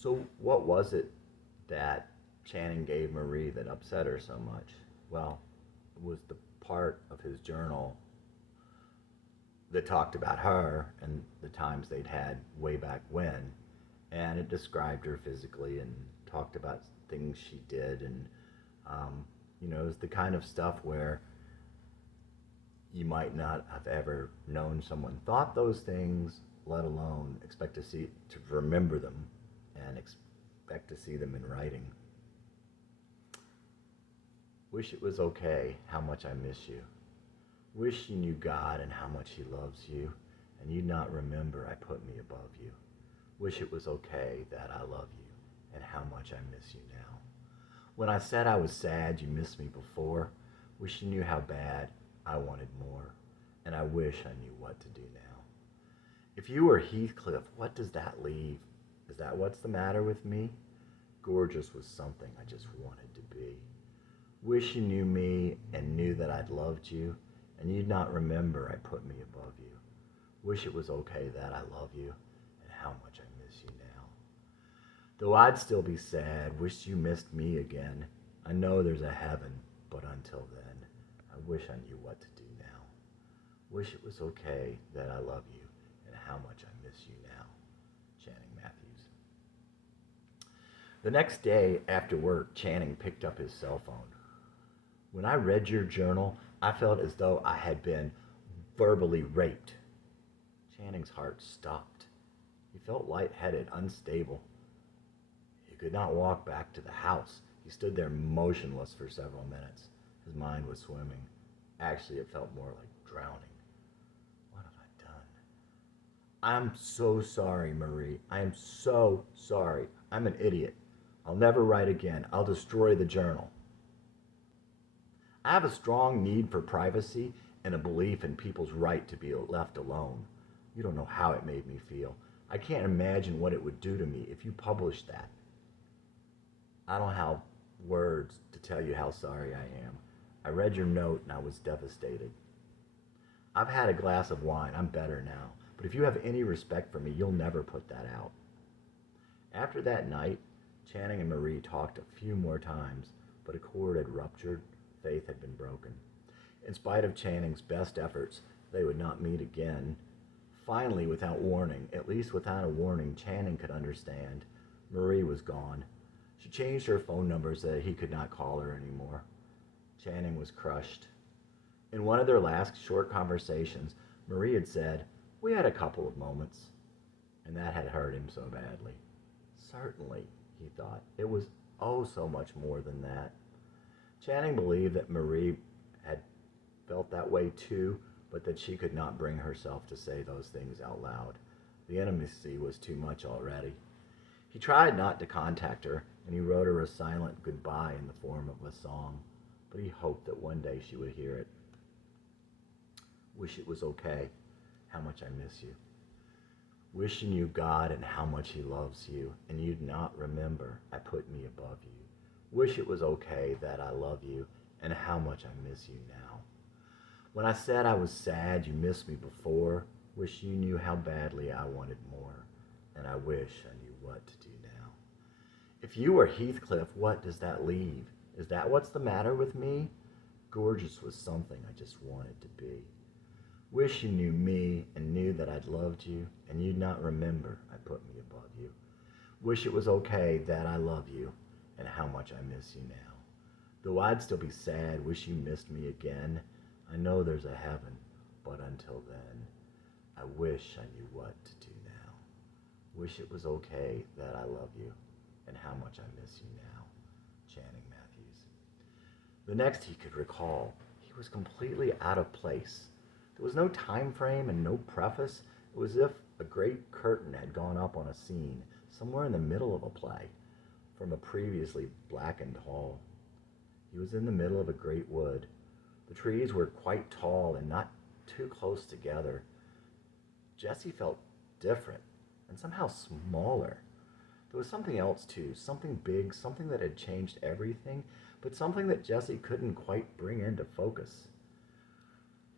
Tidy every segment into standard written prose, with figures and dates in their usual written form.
So, what was it that Channing gave Marie that upset her so much? Well, it was the part of his journal that talked about her and the times they'd had way back when. And it described her physically and talked about things she did. And, it was the kind of stuff where you might not have ever known someone thought those things, let alone expect to remember them and expect to see them in writing. Wish it was okay how much I miss you. Wish you knew God and how much He loves you, and you'd not remember I put me above you. Wish it was okay that I love you and how much I miss you now. When I said I was sad you missed me before, wish you knew how bad I wanted more, and I wish I knew what to do now. If you were Heathcliff, what does that leave? Is that what's the matter with me? Gorgeous was something I just wanted to be. Wish you knew me and knew that I'd loved you, and you'd not remember I put me above you. Wish it was okay that I love you, and how much I miss you now. Though I'd still be sad, wish you missed me again. I know there's a heaven, but until then, I wish I knew what to do now. Wish it was okay that I love you, and how much I miss you now. Channing Matthews. The next day after work, Channing picked up his cell phone. When I read your journal, I felt as though I had been verbally raped. Channing's heart stopped. He felt lightheaded, unstable. He could not walk back to the house. He stood there motionless for several minutes. His mind was swimming. Actually, it felt more like drowning. What have I done? I'm so sorry, Marie. I am so sorry. I'm an idiot. I'll never write again. I'll destroy the journal. I have a strong need for privacy and a belief in people's right to be left alone. You don't know how it made me feel. I can't imagine what it would do to me if you published that. I don't have words to tell you how sorry I am. I read your note and I was devastated. I've had a glass of wine. I'm better now. But if you have any respect for me, you'll never put that out. After that night, Channing and Marie talked a few more times, but a cord had ruptured. Faith had been broken. In spite of Channing's best efforts, they would not meet again. Finally, without warning, at least without a warning, Channing could understand. Marie was gone. She changed her phone number so that he could not call her anymore. Channing was crushed. In one of their last short conversations, Marie had said, "We had a couple of moments," and that had hurt him so badly. Certainly, he thought, it was oh so much more than that. Channing believed that Marie had felt that way too, but that she could not bring herself to say those things out loud. The intimacy was too much already. He tried not to contact her, and he wrote her a silent goodbye in the form of a song, but he hoped that one day she would hear it. Wish it was okay, how much I miss you. Wish you knew God and how much He loves you, and you'd not remember I put me above you. Wish it was okay that I love you, and how much I miss you now. When I said I was sad you missed me before, wish you knew how badly I wanted more, and I wish I knew what to do now. If you were Heathcliff, what does that leave? Is that what's the matter with me? Gorgeous was something I just wanted to be. Wish you knew me and knew that I'd loved you, and you'd not remember I put me above you. Wish it was okay that I love you, and how much I miss you now. Though I'd still be sad, wish you missed me again. I know there's a heaven, but until then, I wish I knew what to do now. Wish it was okay that I love you, and how much I miss you now. Channing Matthews. The next he could recall, he was completely out of place. There was no time frame and no preface. It was as if a great curtain had gone up on a scene, somewhere in the middle of a play, from a previously blackened hall. He was in the middle of a great wood. The trees were quite tall and not too close together. Jesse felt different and somehow smaller. There was something else too, something big, something that had changed everything, but something that Jesse couldn't quite bring into focus.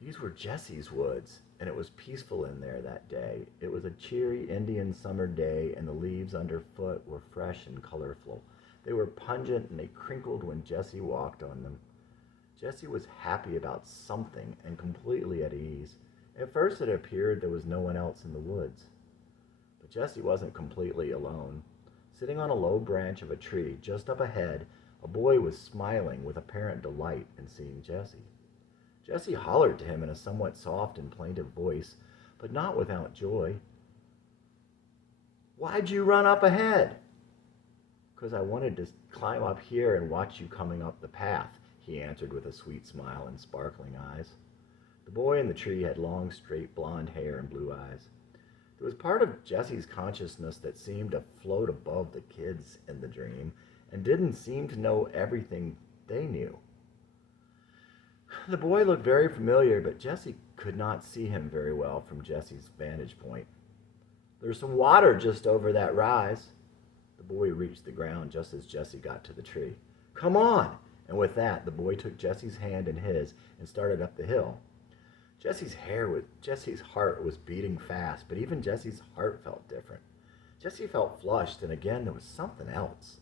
These were Jesse's woods, and it was peaceful in there that day. It was a cheery Indian summer day, and the leaves underfoot were fresh and colorful. They were pungent, and they crinkled when Jesse walked on them. Jesse was happy about something and completely at ease. At first it appeared there was no one else in the woods. But Jesse wasn't completely alone. Sitting on a low branch of a tree just up ahead, a boy was smiling with apparent delight in seeing Jesse. Jesse hollered to him in a somewhat soft and plaintive voice, but not without joy. "Why'd you run up ahead?" "'Cause I wanted to climb up here and watch you coming up the path," he answered with a sweet smile and sparkling eyes. The boy in the tree had long, straight blonde hair and blue eyes. There was part of Jesse's consciousness that seemed to float above the kids in the dream and didn't seem to know everything they knew. The boy looked very familiar, but Jesse could not see him very well from Jesse's vantage point. "There's some water just over that rise." The boy reached the ground just as Jesse got to the tree. "Come on!" And with that, the boy took Jesse's hand in his and started up the hill. Jesse's heart was beating fast, but even Jesse's heart felt different. Jesse felt flushed, and again there was something else.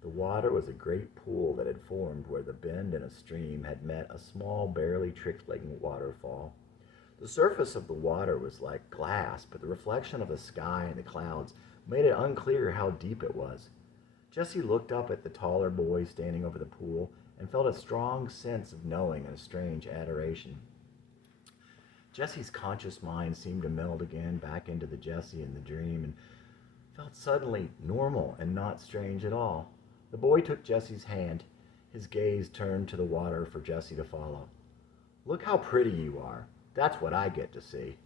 The water was a great pool that had formed where the bend in a stream had met a small, barely trickling waterfall. The surface of the water was like glass, but the reflection of the sky and the clouds made it unclear how deep it was. Jesse looked up at the taller boy standing over the pool and felt a strong sense of knowing and a strange adoration. Jesse's conscious mind seemed to meld again back into the Jesse in the dream and felt suddenly normal and not strange at all. The boy took Jesse's hand. His gaze turned to the water for Jesse to follow. "Look how pretty you are. That's what I get to see."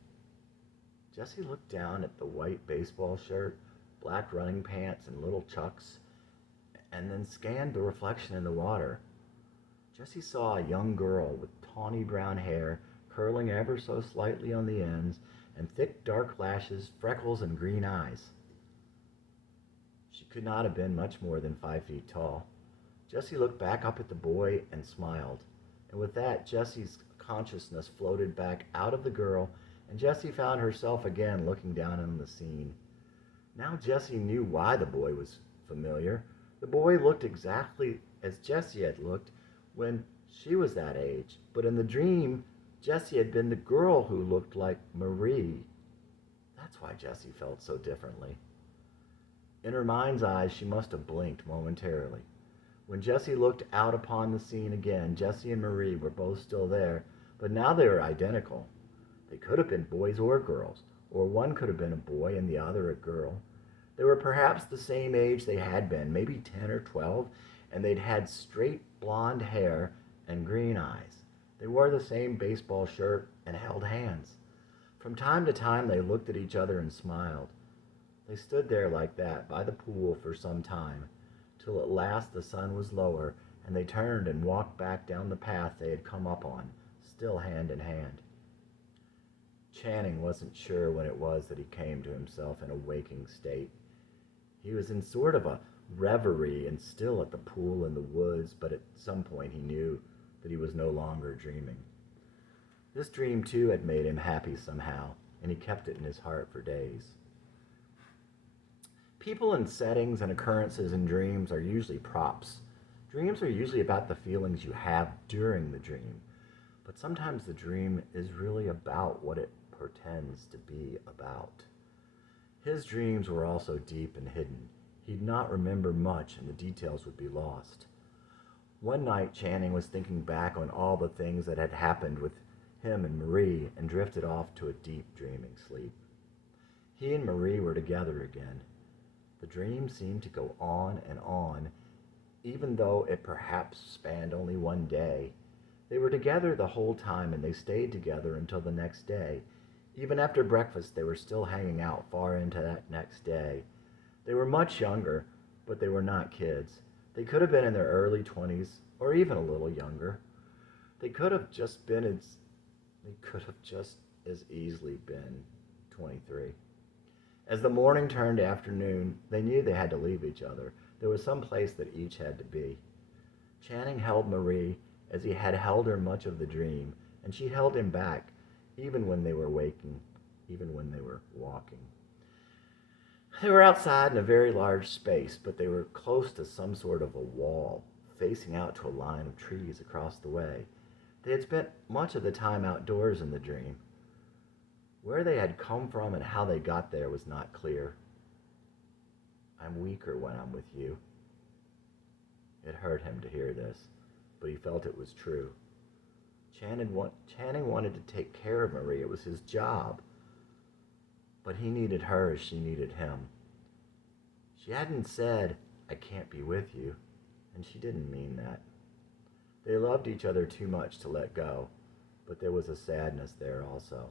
Jesse looked down at the white baseball shirt, black running pants, and little chucks, and then scanned the reflection in the water. Jesse saw a young girl with tawny brown hair, curling ever so slightly on the ends, and thick dark lashes, freckles, and green eyes. She could not have been much more than 5 feet tall. Jesse looked back up at the boy and smiled. And with that, Jesse's consciousness floated back out of the girl, and Jessie found herself again looking down on the scene. Now Jessie knew why the boy was familiar. The boy looked exactly as Jessie had looked when she was that age. But in the dream, Jessie had been the girl who looked like Marie. That's why Jessie felt so differently. In her mind's eye, she must have blinked momentarily. When Jessie looked out upon the scene again, Jessie and Marie were both still there, but now they were identical. They could have been boys or girls, or one could have been a boy and the other a girl. They were perhaps the same age they had been, maybe 10 or 12, and they'd had straight blonde hair and green eyes. They wore the same baseball shirt and held hands. From time to time, they looked at each other and smiled. They stood there like that by the pool for some time, till at last the sun was lower, and they turned and walked back down the path they had come up on, still hand in hand. Channing wasn't sure when it was that he came to himself in a waking state. He was in sort of a reverie and still at the pool in the woods, but at some point he knew that he was no longer dreaming. This dream, too, had made him happy somehow, and he kept it in his heart for days. People and settings and occurrences in dreams are usually props. Dreams are usually about the feelings you have during the dream, but sometimes the dream is really about what it pretends to be about. His dreams were also deep and hidden. He'd not remember much, and the details would be lost. One night, Channing was thinking back on all the things that had happened with him and Marie and drifted off to a deep dreaming sleep. He and Marie were together again. The dream seemed to go on, even though it perhaps spanned only one day. They were together the whole time, and they stayed together until the next day. Even after breakfast, they were still hanging out far into that next day. They were much younger, but they were not kids. They could have been in their early 20s, or even a little younger. They could have just as easily been 23. As the morning turned to afternoon, they knew they had to leave each other. There was some place that each had to be. Channing held Marie as he had held her much of the dream, and she held him back, even when they were waking, even when they were walking. They were outside in a very large space, but they were close to some sort of a wall, facing out to a line of trees across the way. They had spent much of the time outdoors in the dream. Where they had come from and how they got there was not clear. I'm weaker when I'm with you. It hurt him to hear this, but he felt it was true. Channing wanted to take care of Marie. It was his job. But he needed her as she needed him. She hadn't said, I can't be with you, and she didn't mean that. They loved each other too much to let go, but there was a sadness there also.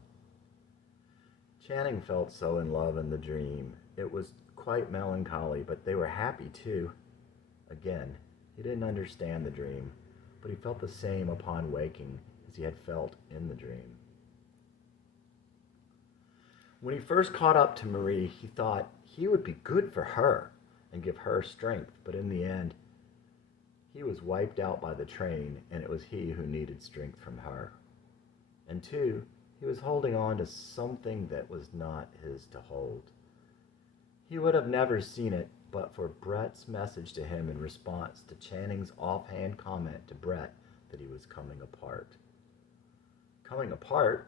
Channing felt so in love in the dream. It was quite melancholy, but they were happy too. Again, he didn't understand the dream, but he felt the same upon waking as he had felt in the dream. When he first caught up to Marie, he thought he would be good for her and give her strength, but in the end, he was wiped out by the train, and it was he who needed strength from her. And two, he was holding on to something that was not his to hold. He would have never seen it but for Brett's message to him in response to Channing's offhand comment to Brett that he was coming apart. Coming apart?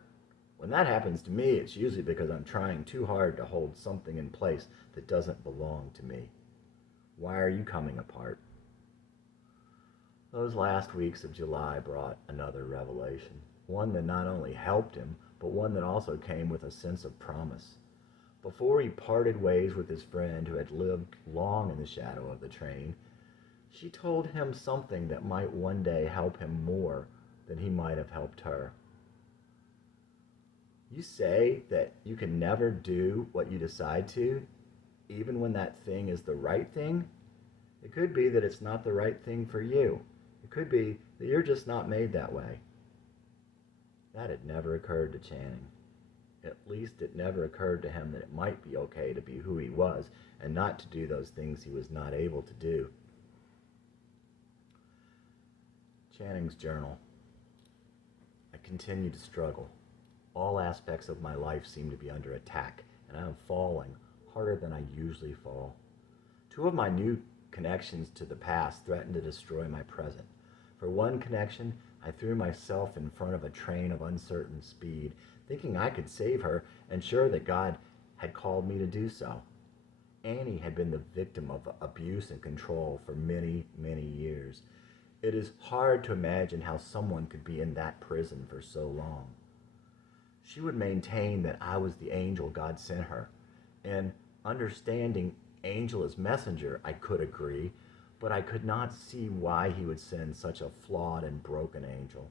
When that happens to me, it's usually because I'm trying too hard to hold something in place that doesn't belong to me. Why are you coming apart? Those last weeks of July brought another revelation, one that not only helped him, but one that also came with a sense of promise. Before he parted ways with his friend who had lived long in the shadow of the train, she told him something that might one day help him more than he might have helped her. You say that you can never do what you decide to, even when that thing is the right thing? It could be that it's not the right thing for you. It could be that you're just not made that way. That had never occurred to Channing. At least it never occurred to him that it might be okay to be who he was and not to do those things he was not able to do. Channing's journal. I continue to struggle. All aspects of my life seem to be under attack, and I am falling harder than I usually fall. Two of my new connections to the past threaten to destroy my present. For one connection, I threw myself in front of a train of uncertain speed, thinking I could save her and sure that God had called me to do so. Annie had been the victim of abuse and control for many, many years. It is hard to imagine how someone could be in that prison for so long. She would maintain that I was the angel God sent her. And understanding angel as messenger, I could agree, but I could not see why he would send such a flawed and broken angel.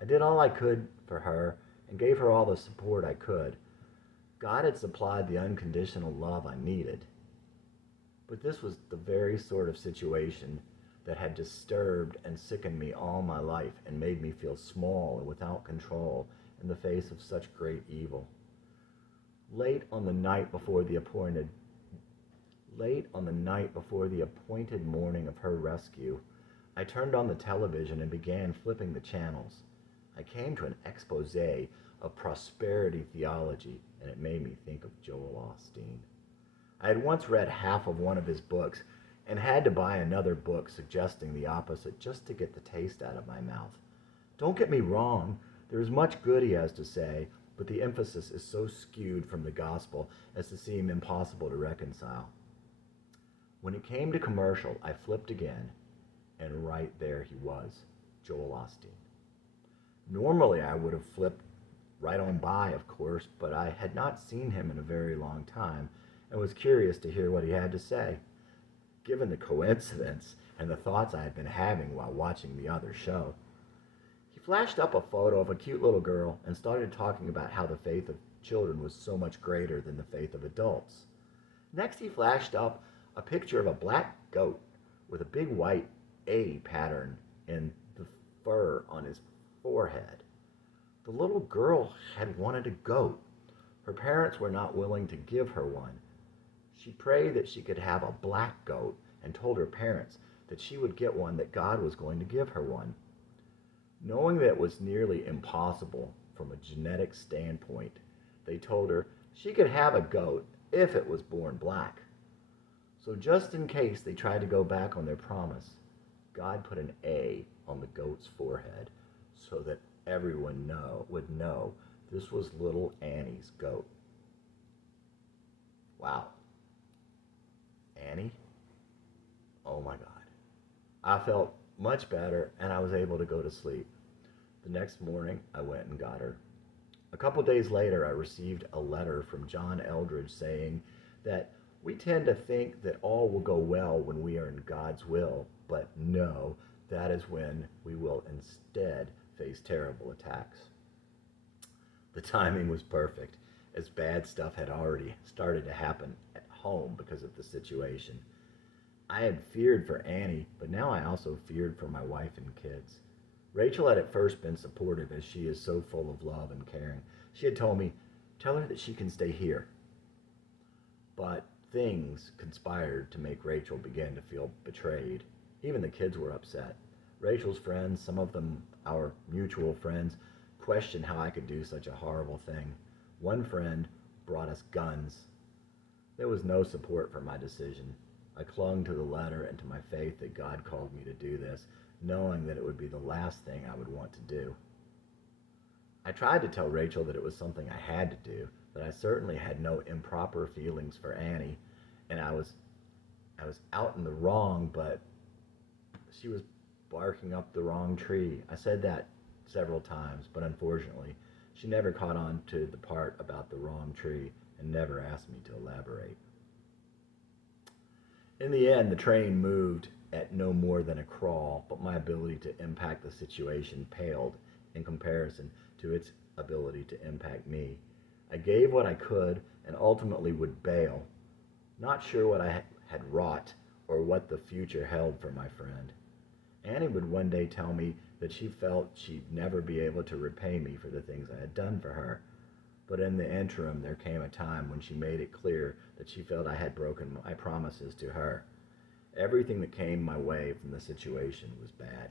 I did all I could for her and gave her all the support I could. God had supplied the unconditional love I needed. But this was the very sort of situation that had disturbed and sickened me all my life and made me feel small and without control in the face of such great evil. Late on the night before the appointed morning of her rescue, I turned on the television and began flipping the channels. I came to an expose of prosperity theology, and it made me think of Joel Osteen. I had once read half of one of his books and had to buy another book suggesting the opposite just to get the taste out of my mouth. Don't get me wrong, there is much good he has to say, but the emphasis is so skewed from the gospel as to seem impossible to reconcile. When it came to commercial, I flipped again, and right there he was, Joel Osteen. Normally I would have flipped right on by, of course, but I had not seen him in a very long time and was curious to hear what he had to say. Given the coincidence and the thoughts I had been having while watching the other show, he flashed up a photo of a cute little girl and started talking about how the faith of children was so much greater than the faith of adults. Next, he flashed up a picture of a black goat with a big white A pattern in the fur on his forehead. The little girl had wanted a goat. Her parents were not willing to give her one. She prayed that she could have a black goat and told her parents that she would get one, that God was going to give her one. Knowing that it was nearly impossible from a genetic standpoint, they told her she could have a goat if it was born black. So just in case they tried to go back on their promise, God put an A on the goat's forehead so that everyone would know this was little Annie's goat. Wow. Annie? Oh my God. I felt much better and I was able to go to sleep. The next morning, I went and got her. A couple days later, I received a letter from John Eldridge saying that we tend to think that all will go well when we are in God's will, but no, that is when we will instead face terrible attacks. The timing was perfect, as bad stuff had already started to happen at home because of the situation. I had feared for Annie, but now I also feared for my wife and kids. Rachel had at first been supportive as she is so full of love and caring. She had told me, tell her that she can stay here. But things conspired to make Rachel begin to feel betrayed. Even the kids were upset. Rachel's friends, some of them our mutual friends, questioned how I could do such a horrible thing. One friend brought us guns. There was no support for my decision. I clung to the letter and to my faith that God called me to do this, knowing that it would be the last thing I would want to do. I tried to tell Rachel that it was something I had to do, that I certainly had no improper feelings for Annie, and I was out in the wrong, but she was barking up the wrong tree. I said that several times, but unfortunately, she never caught on to the part about the wrong tree and never asked me to elaborate. In the end, the train moved at no more than a crawl, but my ability to impact the situation paled in comparison to its ability to impact me. I gave what I could and ultimately would bail, not sure what I had wrought or what the future held for my friend. Annie would one day tell me that she felt she'd never be able to repay me for the things I had done for her. But in the interim, there came a time when she made it clear that she felt I had broken my promises to her. Everything that came my way from the situation was bad.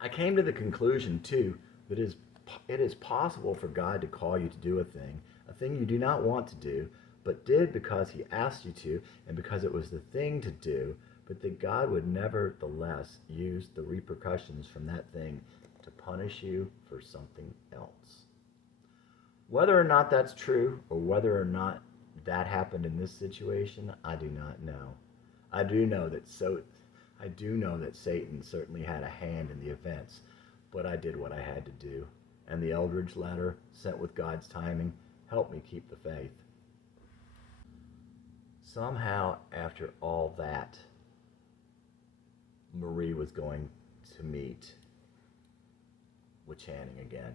I came to the conclusion, too, that it is possible for God to call you to do a thing you do not want to do, but did because he asked you to and because it was the thing to do, but that God would nevertheless use the repercussions from that thing to punish you for something else. Whether or not that's true, or whether or not that happened in this situation, I do not know. I do know that Satan certainly had a hand in the events, but I did what I had to do, and the Eldridge letter, sent with God's timing, helped me keep the faith. Somehow, after all that, Marie was going to meet with Channing again.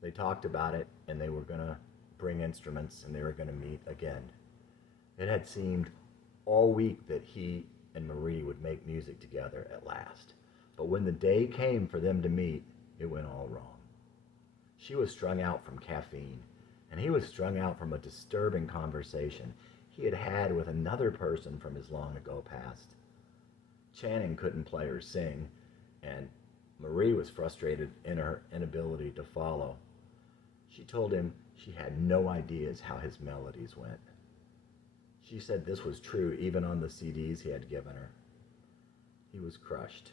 They talked about it, and they were going to bring instruments, and they were going to meet again. It had seemed all week that he and Marie would make music together at last. But when the day came for them to meet, it went all wrong. She was strung out from caffeine, and he was strung out from a disturbing conversation he had had with another person from his long ago past. Channing couldn't play or sing, and Marie was frustrated in her inability to follow. She told him she had no ideas how his melodies went. She said this was true even on the CDs he had given her. He was crushed.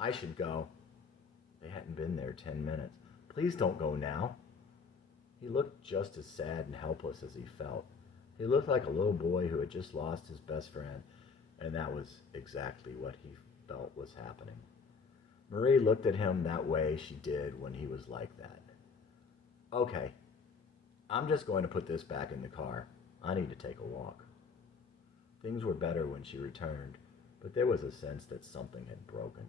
I should go. They hadn't been there 10 minutes. Please don't go now. He looked just as sad and helpless as he felt. He looked like a little boy who had just lost his best friend, and that was exactly what he felt was happening. Marie looked at him that way she did when he was like that. Okay, I'm just going to put this back in the car. I need to take a walk. Things were better when she returned, but there was a sense that something had broken.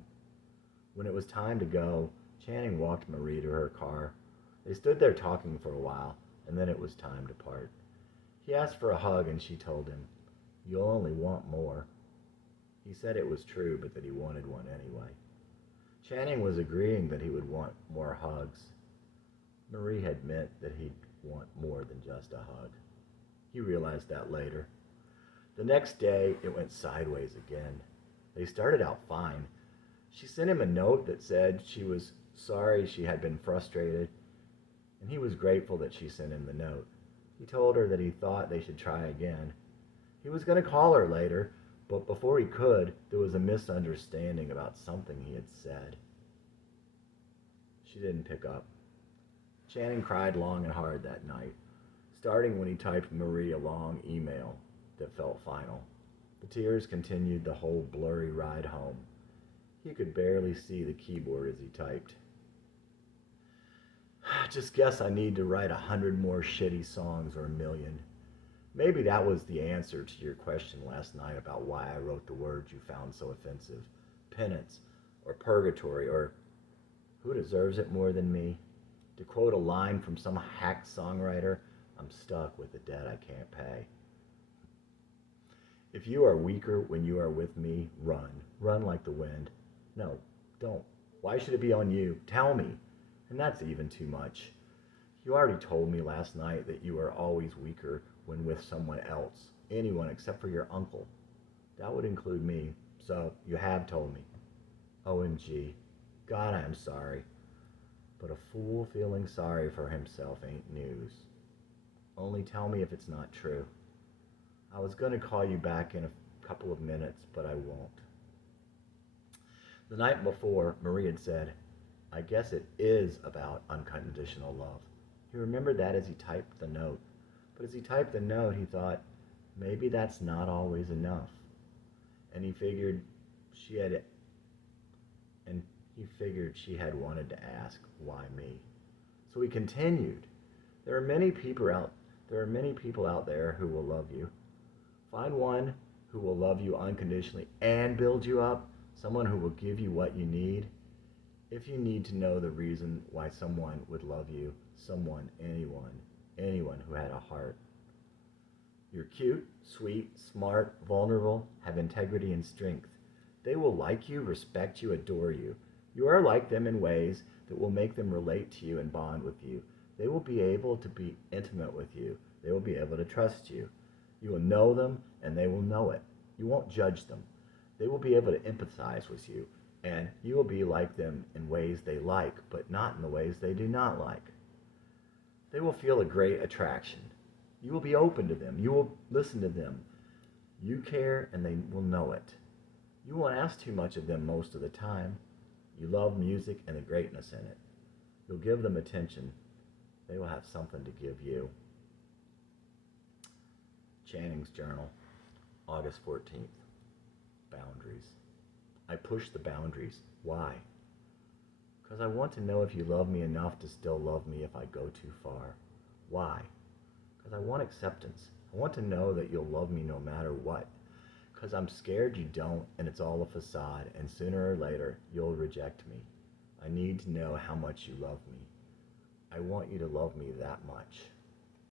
When it was time to go, Channing walked Marie to her car. They stood there talking for a while, and then it was time to part. He asked for a hug, and she told him, "You'll only want more." He said it was true, but that he wanted one anyway. Channing was agreeing that he would want more hugs. Marie had meant that he'd want more than just a hug. He realized that later. The next day, it went sideways again. They started out fine. She sent him a note that said she was sorry she had been frustrated, and he was grateful that she sent him the note. He told her that he thought they should try again. He was going to call her later, but before he could, there was a misunderstanding about something he had said. She didn't pick up. Channing cried long and hard that night, starting when he typed Marie a long email that felt final. The tears continued the whole blurry ride home. He could barely see the keyboard as he typed. Just guess I need to write 100 more shitty songs or a million. Maybe that was the answer to your question last night about why I wrote the words you found so offensive. Penance, or purgatory, or who deserves it more than me? To quote a line from some hack songwriter, I'm stuck with a debt I can't pay. If you are weaker when you are with me, run. Run like the wind. No, don't. Why should it be on you? Tell me. And that's even too much. You already told me last night that you are always weaker when with someone else. Anyone except for your uncle. That would include me. So you have told me. OMG. God, I am sorry. But a fool feeling sorry for himself ain't news. Only tell me if it's not true. I was going to call you back in a couple of minutes, but I won't. The night before, Marie had said, I guess it is about unconditional love. He remembered that as he typed the note. But as he typed the note, he thought, maybe that's not always enough. And he figured she had wanted to ask, why me? So he continued. There are many people out there who will love you. Find one who will love you unconditionally and build you up, someone who will give you what you need. If you need to know the reason why someone would love you, anyone who had a heart. You're cute, sweet, smart, vulnerable, have integrity and strength. They will like you, respect you, adore you. You are like them in ways that will make them relate to you and bond with you. They will be able to be intimate with you. They will be able to trust you. You will know them and they will know it. You won't judge them. They will be able to empathize with you, and you will be like them in ways they like, but not in the ways they do not like. They will feel a great attraction. You will be open to them. You will listen to them. You care and they will know it. You won't ask too much of them most of the time. You love music and the greatness in it. You'll give them attention. They will have something to give you. Channing's Journal, August 14th. Boundaries. I push the boundaries. Why? Because I want to know if you love me enough to still love me if I go too far. Why? Because I want acceptance. I want to know that you'll love me no matter what. Because I'm scared you don't, and it's all a facade, and sooner or later, you'll reject me. I need to know how much you love me. I want you to love me that much.